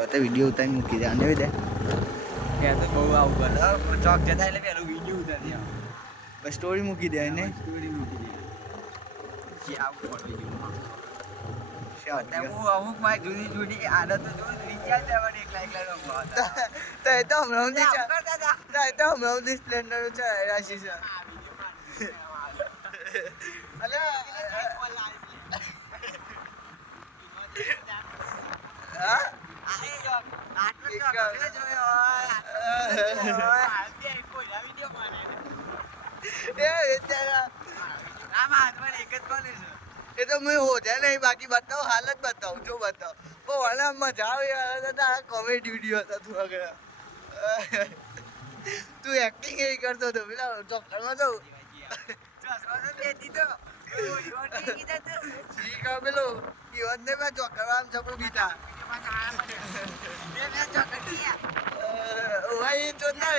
તો વિડીયો ઉતારી મૂકી દે અને દે ત્યાં તો બહુ આવું કરે ચોક જતા એટલે પેલું વિડીયો ઉતારી દે બસ સ્ટોરી મૂકી દે ને સ્ટોરી મૂકી દે કે આવું ફોટો જેવું હું અમુક મારી જૂની આદતો જો રિચાર્જ લેવાની એકલા રમવા તો એ તો હમણાં સ્પ્લેન્ડર છે રાશિ છે એ તો મેં હોતે નહીં બાકી બતાવો હાલ જ બતાવું જો બતાવો પણ મજા આવે કોમેડી વિડીયો હતા થોડા ઘણા તું એક્ટિંગ એવી કરતો હતો પેલા ચોક્કરમાં તો પેલો કિવન ને મેં ચોક્કર આમ છપડું બીતા ભાઈ જોતા